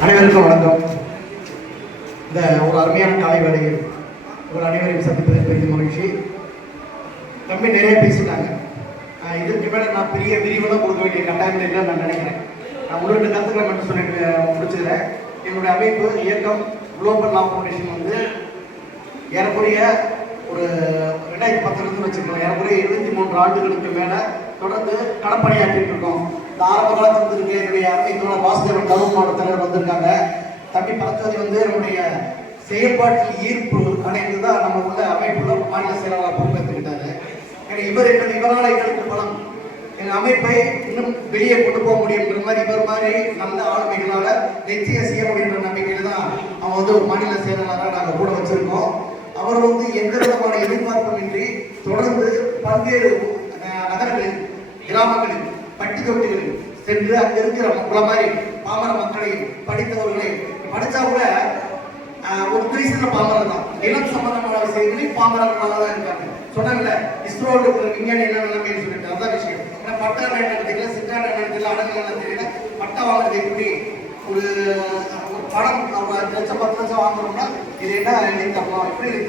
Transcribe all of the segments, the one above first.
அனைவருக்கும் வணக்கம். இந்த ஒரு அருமையான காலை வேலையில் உங்கள் அனைவரையும் சந்திப்பதில் பெரிய மகிழ்ச்சி. தம்பி நிறைய பேசிட்டாங்க. இதற்கு மேல நான் பெரிய விரிவெல்லாம் கொடுக்க வேண்டிய கட்டாயம் இல்லை நான் நினைக்கிறேன். நான் ஒரு ரெண்டு கருத்துக்களை மட்டும் சொல்லிட்டு முடிச்சுக்கிறேன். என்னுடைய அமைப்பு இயக்கம் குளோபல் லா ஃபவுண்டேஷன் வந்து ஏறக்குறைய ஒரு ரெண்டாயிரத்தி பத்துலேருந்து வச்சுருக்கோம் ஏறக்குறைய இருபத்தி மூன்று ஆண்டுகளுக்கு மேலே தொடர்ந்து கடற்பணியாற்றிட்டு இருக்கோம். இந்த ஆரம்ப காலத்தில் இருக்கு என்னுடைய அருமை தோழர் வாசுதேவன் கருமாவோட தலைவர் வந்திருக்காங்க. தம்பி பரஞ்சோதி வந்து நம்முடைய செயல்பாட்டில் ஈர்ப்பு அடைந்து தான் நம்ம உள்ள அமைப்புள்ள மாநில செயலாளர் பொறுப்பேற்றுக்கிட்டாரு. ஏன்னா இவர் எங்கள் இவரால் எங்களுக்கு பலம். எங்கள் அமைப்பை இன்னும் வெளியே கொண்டு போக முடியுன்ற மாதிரி இவர் மாதிரி நல்ல ஆளுமைகளால் நிச்சயம் செய்ய முடியுன்ற நம்பிக்கையில தான் அவன் வந்து ஒரு மாநில செயலாளராக நாங்கள் கூட வச்சிருக்கோம். அவர் வந்து எந்த விதமான எதிர்பார்ப்புமின்றி தொடர்ந்து பல்வேறு நகரங்களில் கிராமங்களில் பட்டி சென்று அங்க இருக்கிற மக்களை மாதிரி பாமர மக்களை படித்தவர்களை படிச்சா கூட ஒரு திரிசில பாமரர் தான். இளம் சம்பந்தமான விஷயங்களில் பாமரர்களாக தான் இருக்காங்க. சொன்னாங்கல்ல இஸ்ரோவில் இருக்கிற விஞ்ஞானி என்ன நிலைமைன்னு சொல்லிட்டு அதான் விஷயம். ஏன்னா பட்டா என்ன தெரியல சித்தாண்ட என்ன தெரியல அடங்கல் என்ன தெரியல. பட்டா வாங்குறது எப்படி? ஒரு ஒரு படம் ஒரு அஞ்சு லட்சம் பத்து லட்சம் வாங்குறோம்னா இது என்ன எழுதி எப்படி எழுதி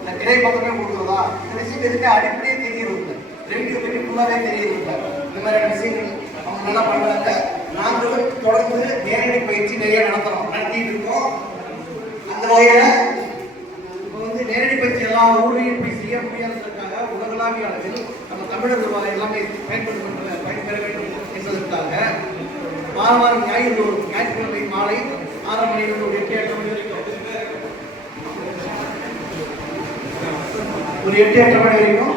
இல்லை இந்த பக்கமே கொடுக்குறதா? இந்த எதுக்கு ரெண்டு பற்றி தெரியுது. இந்த மாதிரியான விஷயங்கள் அவங்க நல்லா பண்ணுறாங்க. நாங்களும் தொடர்ந்து நேரடி பயிற்சி நிறைய நடத்துறோம். நடத்திட்டு இருக்கோம். அந்த வகையில் இப்போ வந்து நேரடி பயிற்சி எல்லா ஊர்லையும் போய் செய்ய முடியாததற்காக உலகளாவிய அளவில் நம்ம தமிழர்கள் வரை எல்லாமே பயன்படுத்த பயன்பெற வேண்டும் என்பதற்காக வாரம் வாரம் ஞாயிறு ஒரு ஞாயிற்றுக்கிழமை மாலை ஆறு மணியிலிருந்து ஒரு எட்டு எட்டு மணி வரைக்கும். ஒரு எட்டு எட்டு மணி வரைக்கும்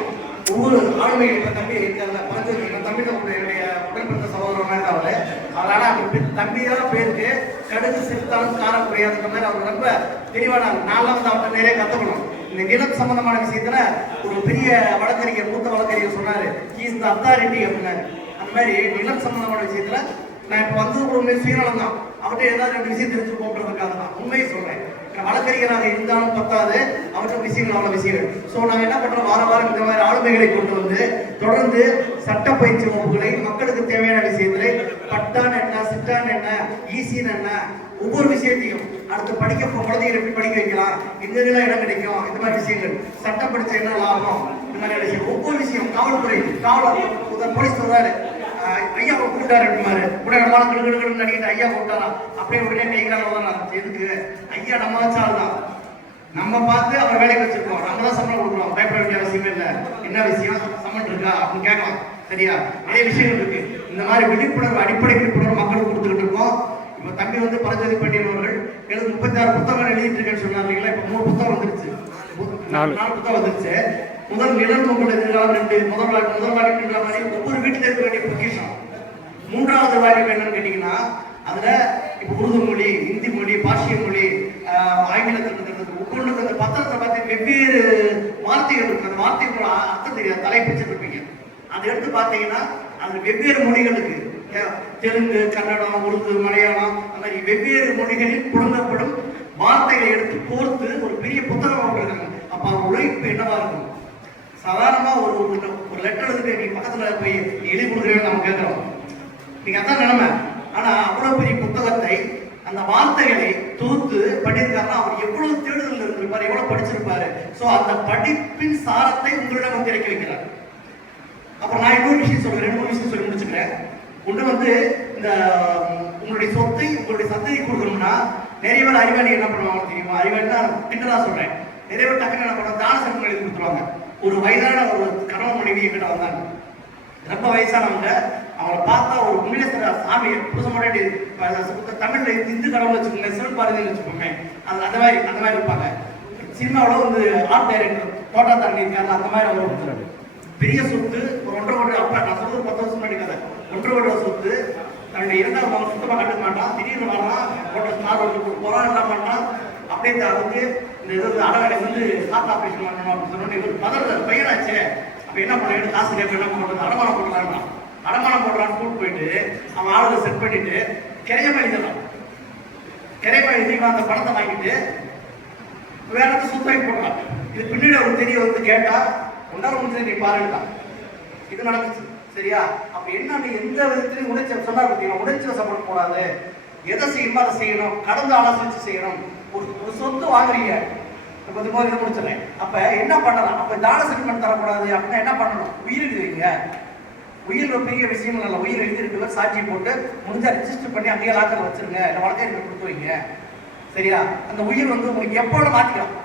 ஒவ்வொரு ஆளுமைகள் தம்பி இந்த பஞ்சு தம்பி நம்மளுடைய உடன்பிறந்த சகோதரன் மாதிரி அவரு அதனால அவர் தம்பி தான் பேருக்கு கடுகு சிறுத்தாலும் காரம் குறையாதுன்ற மாதிரி அவர் ரொம்ப தெளிவான நான்லாம் வந்து அவர்கிட்ட நிறைய கற்றுக்கணும் இந்த நிலம் சம்பந்தமான விஷயத்துல ஒரு பெரிய வழக்கறிஞர் மூத்த வழக்கறிஞர் சொன்னாரு. இஸ் த அத்தாரிட்டி அப்படின்னாரு. அந்த மாதிரி நிலம் சம்பந்தமான விஷயத்துல நான் இப்போ வந்தது ஒரு உண்மை சுயநலம் தான். அவர்கிட்ட ஏதாவது ரெண்டு விஷயம் தெரிஞ்சு போன்றதுக்காக தான். உண்மையை சொல்றேன். வழக்கறிஞராக இருந்தாலும் பத்தாது. அவற்றை விஷயங்கள் அவ்வளோ விஷயங்கள். ஸோ நாங்கள் என்ன பண்றோம்? வார வாரம் இந்த மாதிரி ஆளுமைகளை கொண்டு வந்து தொடர்ந்து சட்ட பயிற்சி வகுப்புகளை மக்களுக்கு தேவையான விஷயங்களை பட்டான் என்ன சிட்டான் என்ன ஈசின் என்ன ஒவ்வொரு விஷயத்தையும் அடுத்து படிக்க போ- குழந்தைகளை எப்படி படிக்க வைக்கலாம் எங்கெல்லாம் இடம் கிடைக்கும் இந்த மாதிரி விஷயங்கள். சட்டம் படிச்ச என்ன லாபம்? இந்த மாதிரி விஷயம். ஒவ்வொரு விஷயம் காவல்துறை காவல் போலீஸ் சொல்றாரு ஐயா கூப்பிட்டாரு அப்படிமாரு உடனே நம்மளால கிடுகிடுன்னு நினைக்கிட்டு ஐயா கூப்பிட்டாரா அப்படியே உடனே கை கால எதுக்கு? ஐயா நம்ம வச்சால் தான். நம்ம பார்த்து அவர் வேலைக்கு வச்சிருக்கோம். நம்ம தான் சம்பளம் கொடுக்குறோம் பயப்பட வேண்டிய அவசியமே இல்லை. என்ன விஷயம்? சம்மன் இருக்கா? அப்படின்னு கேட்கலாம். சரியா நிறைய விஷயங்கள் இருக்கு. இந்த மாதிரி விழிப்புணர்வு அடிப்படை விழிப்புணர்வு மக்களுக்கு கொடுத்துக்கிட்டு இருக்கோம். இப்போ தம்பி வந்து பரஞ்சோதி பாண்டியன் அவர்கள் எனக்கு முப்பத்தாறு புத்தகம் எழுதிட்டு இருக்கேன்னு சொன்னார் இல்லைங்களா? இப்போ மூணு புத்தகம் வந்துருச்சு. நாலு. புத்தகம் வந்துருச்சு. முதல் நிழல் உங்கள் எதிர்காலம் ரெண்டு முதல் முதல் வாடின்ற மாதிரி ஒவ்வொரு வீட்டில் இருக்க வேண்டிய பொக்கிஷம். மூன்றாவது வாரியம் என்னன்னு கேட்டீங்கன்னா அதுல இப்போ உருது மொழி இந்தி மொழி பாஷிய மொழி ஆங்கிலத்தில் இருக்கிறது ஒவ்வொன்றுக்கு அந்த பத்திரத்தை பார்த்து வெவ்வேறு வார்த்தைகள் இருக்கு. அந்த வார்த்தைகளோட அர்த்தம் தெரியாது தலைப்பிச்சிருப்பீங்க அதை எடுத்து பார்த்தீங்கன்னா அது வெவ்வேறு மொழிகளுக்கு தெலுங்கு கன்னடம் உருது மலையாளம் அந்த மாதிரி வெவ்வேறு மொழிகளில் புழங்கப்படும் வார்த்தைகளை எடுத்து கோர்த்து ஒரு பெரிய புத்தகம் போட்டிருக்காங்க அப்ப அவங்க உழைப்பு என்னவா இருக்கும்? சாதாரணமா ஒரு ஒரு லெட்டர் எழுதுட்டு நீ பக்கத்துல போய் எழுதி கொடுக்குறேன்னு நம்ம கேட்குறோம். நீங்க அதான் நிலைமை. ஆனா அவ்வளவு பெரிய புத்தகத்தை அந்த வார்த்தைகளை தொகுத்து பண்ணியிருக்காருன்னா அவர் எவ்வளவு தேடுதல் இருந்திருப்பார் எவ்வளவு படிச்சிருப்பாரு. சோ அந்த படிப்பின் சாரத்தை உங்களிடம் வந்து இறக்கி வைக்கிறார். அப்புறம் நான் இன்னொரு விஷயம் சொல்றேன் ரெண்டு மூணு விஷயம் சொல்லி முடிச்சுக்கிறேன். ஒன்று வந்து இந்த உங்களுடைய சொத்தை உங்களுடைய சந்ததி கொடுக்கணும்னா நிறைய பேர் அறிவாளி என்ன பண்ணுவாங்க தெரியுமா? அறிவாளினா கிண்டலா சொல்றேன். நிறைய பேர் டக்குனு என்ன பண்ணுவாங்க? தான சங்கங்கள் எழுதி கொடுத்துருவாங்க. ஒரு வயதான ஒரு கணவன் மனைவி என்கிட்ட வந்தாங்க. ரொம்ப வயசானவங்க அவங்கள பார்த்தா ஒரு முன்னேற்ற சாமி புதுசு முன்னாடி தமிழ்ல இந்து கடவுள் வச்சுக்கோங்க சிவபாரதின்னு வச்சுக்கோங்க அது அந்த மாதிரி அந்த மாதிரி இருப்பாங்க. சினிமாவில் வந்து ஆர்ட் டைரக்டர் தோட்டா தரணி இருக்காங்க அந்த மாதிரி அவங்க கொடுத்துறாரு பெரிய சொத்து ஒரு ஒன்றரை கோடி அப்ப நான் சொல்றது பத்து வருஷம் முன்னாடி ஒன்றரை கோடி சொத்து தன்னுடைய இரண்டாவது மகன் சுத்தமாக கட்டுக்க மாட்டான். திடீர்னு வரான் போட்ட ஸ்டார் ஓட்டு போறான் என்ன பண்ணான் அப்படியே த- வந்து இந்த இது அடவேலை வந்து ஹார்ட் ஆப்ரேஷன் பண்ணணும் அப்படின்னு சொன்னோன்னே இவர் பதறது பையனாச்சே. அப்ப என்ன பண்ண காசு கேட்க என்ன பண்ணுறது? அடமானம் போடுறான்னா அடமானம் போடுறான்னு கூட்டு போயிட்டு அவன் ஆளுகளை செட் பண்ணிட்டு கிரையமா எழுதலாம் கிரையமா எழுதி அந்த பணத்தை வாங்கிட்டு வேற இடத்துல சுத்தம் போடுறான். இது பின்னாடி அவர் தெரிய வந்து கேட்டா உன்னால முடிஞ்சது நீ பாருங்க இது நடந்துச்சு. சரியா? அப்ப என்ன நீ எந்த விதத்திலையும் உணர்ச்சி சொன்னா பார்த்தீங்கன்னா உணர்ச்சி வசப்பட கூடாது. எதை செய்யணுமோ அதை செய்யணும். கடந்து ஆலோசிச்சு செய்யணும். ஒரு ஒரு சொத்து வாங்குறீங்க. கொஞ்சம் போது இதை முடிச்சிடறேன். அப்ப என்ன பண்ணலாம்? அப்ப தான செட்டில்மெண்ட் தரக்கூடாது அப்படின்னா என்ன பண்ணணும்? உயிர் எழுதுவீங்க உயிர் பெரிய விஷயம் இல்லை உயிர் எழுதி சாட்சி போட்டு முடிஞ்சா ரெஜிஸ்டர் பண்ணி அங்கேயே லாக்கர் வச்சிருங்க. இல்லை வழக்கறிஞர் கொடுத்து வைங்க. சரியா? அந்த உயிர் வந்து உங்களுக்கு எப்போ வேணா மாத்திக்கலாம்.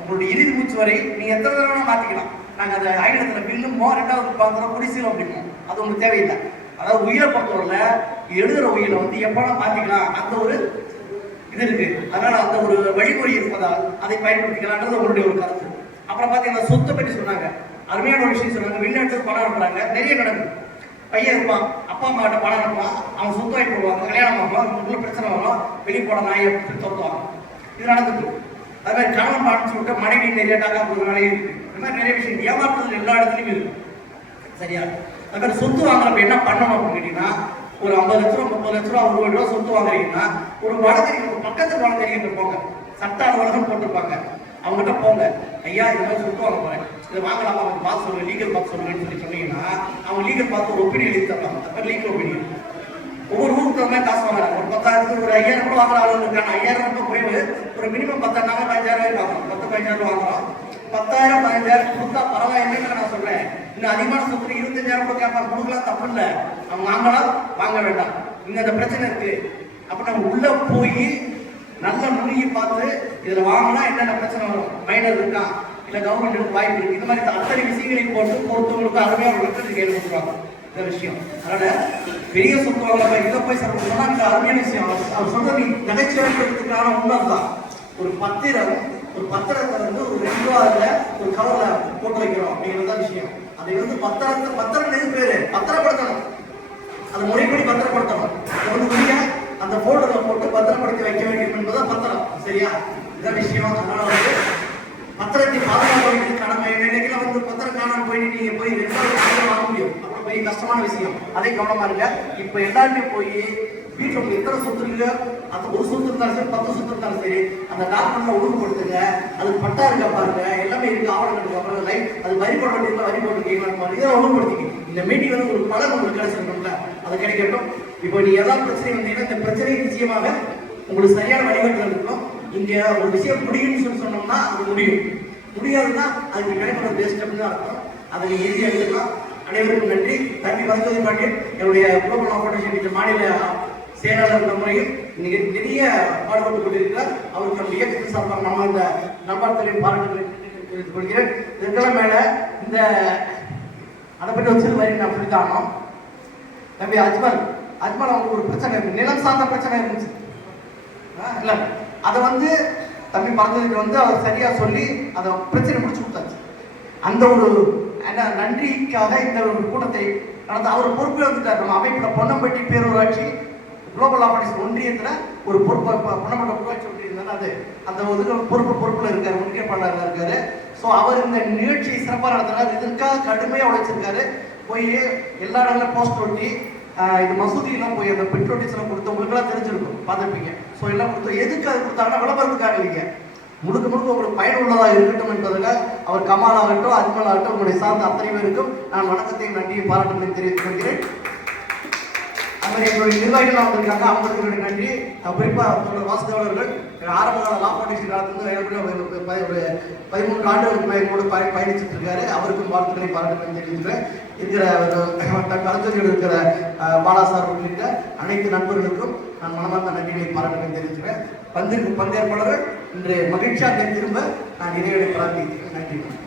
உங்களுடைய இறுதி மூச்சு வரை நீங்க எத்தனை தடவை மாற்றிக்கலாம் நாங்கள் அதை அந்த ஆயுதத்துல பில்லுமோ ரெண்டாவது பாத்திரம் குடிசீலம் அப்படிமோ அது உங்களுக்கு தேவையில்லை. அதாவது உயிரை பொறுத்தவரையில் எழுதுகிற உயிரை வந்து எப்படா மாத்திக்கலாம். அந்த ஒரு இது இருக்கு. அதனால அந்த ஒரு வழிமுறை இருப்பதால் அதை பயன்படுத்திக்கலான்றது உங்களுடைய ஒரு கருத்து. அப்புறம் பார்த்தீங்கன்னா சொத்தை பற்றி சொன்னாங்க. அருமையான ஒரு விஷயம் சொன்னாங்க. வெளிநாட்டுக்கு பணம் அனுப்புறாங்க. நிறைய நடக்குது. பையன் இருப்பான். அப்பா அம்மா கிட்ட பணம் அனுப்புவான் அவன் சொத்து வாங்கி போடுவாங்க கல்யாணம் ஆகும். உங்களுக்கு பிரச்சனை வரும். வெளியே போட நாயை அப்படி துரத்துவாங்க இது நடந்துட்டு அது மாதிரி கணவன் அனுப்பிச்சு விட்டு மனைவி நிறைய டாக்கா கொடுக்குற வேலையும் இருக்கு. இந்த மாதிரி நிறைய விஷயம் ஏமாற்றுறது எல்லா இடத்துலையும் இருக்கு. சரியா? அது சொத்து வாங்குறப்ப என்ன பண்ணணும் அப்படின்னு கேட்டீங்கன்னா ஒரு ஐம்பது லட்ச ரூபா முப்பது லட்ச ரூபா ஒரு கோடி ரூபா சொத்து வாங்குறீங்கன்னா ஒரு வழக்கறிஞர் பக்கத்து வழக்கறிஞர்கிட்ட போங்க. சட்ட அலுவலகம் போட்டிருப்பாங்க. அவங்ககிட்ட போங்க. ஐயா இந்த மாதிரி சொத்து வாங்க போறேன். இதை வாங்கலாமா? அவங்க பார்த்து சொல்லுங்க. லீகல் பார்த்து சொல்லுங்கன்னு சொல்லி சொன்னீங்கன்னா அவங்க லீகல் பார்த்து ஒரு ஒப்பீனியன் எழுதி தரலாம் லீகல் ஒப்பீனியன் ஒவ்வொரு ஊருக்கு தகுந்த காசு வாங்குறாங்க ஒரு பத்தாயிரத்துக்கு ஒரு ஐயாயிரம் கூட வாங்குற ஆளுங்க இருக்காங்க. ஐயாயிரம் ரூபாய் குறைவு. ஒரு மினிமம் பத்தாயிரம் பதினஞ்சாயிரம் வரைக்கும் வாங்குறோம் பத்து பதினஞ்சாயிரம் வாங்குறோம் பத்தாயிரம் பதினஞ்சாயிரம் கொடுத்தா பரவாயில்லைன்னு நான் சொல்றேன். இன்னும் அதிகமான சொத்து இருபத்தஞ்சாயிரம் கூட கேட்பாங்க. கொடுக்கலாம் தப்பு இல்லை. அவங்க வாங்கலாம் வாங்க வேண்டாம். இங்க அந்த பிரச்சனை இருக்கு. அப்ப நம்ம உள்ள போய் நல்ல நுணுகி பார்த்து இதுல வாங்கினா என்னென்ன பிரச்சனை வரும்? மைனர் இருக்கா? இல்ல கவர்மெண்ட் வாய்ப்பு இருக்கு? இந்த மாதிரி அத்தனை விஷயங்களை போட்டு பொறுத்தவங்களுக்கு அருமையாக ஒரு லட்சத்துக்கு கேள்வி கொடுக்குறாங்க இந்த விஷயம். அதனால பெரிய சொத்து இதை போய் சொல்றதுனா இந்த அருமையான விஷயம். அவர் சொல்றது நீ நகைச்சுவைக்கான உண்மைதான் ஒரு பத்திரம் ஒரு பத்திரத்தை வந்து ஒரு ரெண்டு ரூபாயில ஒரு கவர்ல போட்டு வைக்கிறோம் அப்படிங்கிறது விஷயம். அதை வந்து பத்திரத்தை பத்திரம் எது பேரு? பத்திரப்படுத்தணும். அது முறைப்படி பத்திரப்படுத்தணும். அதை உரிய அந்த போட்டோல போட்டு பத்திரப்படுத்தி வைக்க வேண்டும் என்பதுதான் பத்திரம். சரியா? இதான் விஷயம். அதனால வந்து பத்திரத்தை பாதுகாக்க வேண்டியது கடமை. இன்னைக்கு வந்து பத்திரம் காணாமல் போயிட்டு நீங்க போய் ரெண்டு பத்திரம் வாங்க முடியும் அப்புறம் பெரிய கஷ்டமான விஷயம். அதே கவனமா இருங்க. இப்ப எல்லாருமே போய் வீட்டுல உங்களுக்கு எத்தனை சொத்து இருக்கு அந்த ஒரு சொத்து இருந்தாலும் சரி பத்து சொத்து இருந்தாலும் சரி அந்த டாக்குமெண்ட்ல ஒழுங்குபடுத்துங்க அது பட்டா இருக்கா பாருங்க. எல்லாமே இருக்கு ஆவணம் இருக்கு அப்புறம் லைஃப் அது வரி போட வேண்டியது வரி போட்டுருக்கீங்களா இதை ஒழுங்குபடுத்திங்க இந்த மீட்டிங் வந்து உங்களுக்கு பலன் உங்களுக்கு கிடைச்சிருக்கும்ல. அது கிடைக்கட்டும். இப்போ நீ ஏதாவது பிரச்சனை வந்தீங்கன்னா இந்த பிரச்சனை நிச்சயமாக உங்களுக்கு சரியான வழிகாட்டுதல் இருக்கும். இங்க ஒரு விஷயம் முடியும்னு சொல்லி சொன்னோம்னா அது முடியும். முடியாதுன்னா அதுக்கு கிடைக்கிற பெஸ்ட் அப்படின்னு தான் அர்த்தம். அதை நீங்க எழுதி எடுத்துக்கலாம் அனைவருக்கும் நன்றி. தம்பி வசதி பாண்டியன் என்னுடைய குளோபல் ஆபரேஷன் மாநில செயலாளர் என்ற முறையில் நிறைய பாடுபட்டு கொண்டிருக்கிறார். அவருக்கு நம்ம இயக்கத்தின் சார்பாக நம்ம இந்த நம்பார்த்தலையும் பாராட்டுகளை தெரிவித்துக் கொள்கிறேன். இதற்கெல்லாம் மேல இந்த அதை பற்றி ஒரு மாதிரி நான் சொல்லித்தானோம் தம்பி அஜ்மல் அஜ்மல் அவங்களுக்கு ஒரு பிரச்சனை இருக்கு. நிலம் சார்ந்த பிரச்சனை இருந்துச்சு. ஆ, அதை வந்து தம்பி பறந்ததுக்கு வந்து அவர் சரியா சொல்லி அதை பிரச்சனை முடிச்சு கொடுத்தாச்சு. அந்த ஒரு நன்றிக்காக இந்த ஒரு கூட்டத்தை நடந்த அவர் பொறுப்பில் வந்துட்டார் நம்ம அமைப்பில் பொன்னம்பட்டி பேரூராட்சி குளோபல் ஆபரேஷன் ஒன்றியத்தில் ஒரு பொறுப்பு ப- பொன்னம்பட்டி ஊராட்சி ஒன்றியம் அது அந்த ஒரு பொறுப்பு பொறுப்பில் இருக்கார் ஒன்றியப்பாளராக இருக்கார். ஸோ அவர் இந்த நிகழ்ச்சியை சிறப்பாக நடத்துறாரு. இதற்காக கடுமையாக உழைச்சிருக்காரு. போய் எல்லா இடங்களும் போஸ்ட் ஒட்டி இது மசூதியெல்லாம் போய் அந்த பெட் நோட்டீஸ்லாம் கொடுத்து உங்களுக்குலாம் தெரிஞ்சிருக்கும் பார்த்துருப்பீங்க. ஸோ எல்லாம் கொடுத்து எதுக்கு அது கொடுத்தாங்கன்னா விளம்பரத்துக்காக இல்லைங்க. முழுக்க முழுக்க உங்களுக்கு பயனுள்ளதாக இருக்கட்டும் என்பதற்காக அவர் கமால் ஆகட்டும் அஜ்மல் ஆகட்டும் உங்களுடைய சார்ந்த அத்தனை பேருக்கும் நான் வணக்கத்தையும் நன்றியும் பாராட்டுகளையும் தெரிவித்துக் கொள்கிறேன். அது எங்களுடைய நிர்வாகிகள் வந்திருக்காங்க. அவங்களுக்கு என்னுடைய நன்றி. குறிப்பாக குறிப்பா தோழர் ஆரம்ப கால லா ஃபவுண்டேஷன் காலத்துல ஏற்கனவே ஒரு பதிமூன்று ஆண்டுகளுக்கு மேல் கூட பய பயணிச்சுட்டு இருக்காரு. அவருக்கும் வாழ்த்துக்களை பாராட்டுகளை தெரிவிக்கிறேன். இருக்கிற ஒரு தன் கலைஞர்கள் இருக்கிற பாலா சார் உள்ளிட்ட அனைத்து நண்பர்களுக்கும் நான் மனமார்ந்த நன்றிகளை பாராட்டுகளை தெரிவிக்கிறேன். பந்திற்கு பங்கேற்பாளர்கள் இன்று மகிழ்ச்சியாக திரும்ப நான் இறைவனை பிரார்த்திக்கிறேன். நன்றி.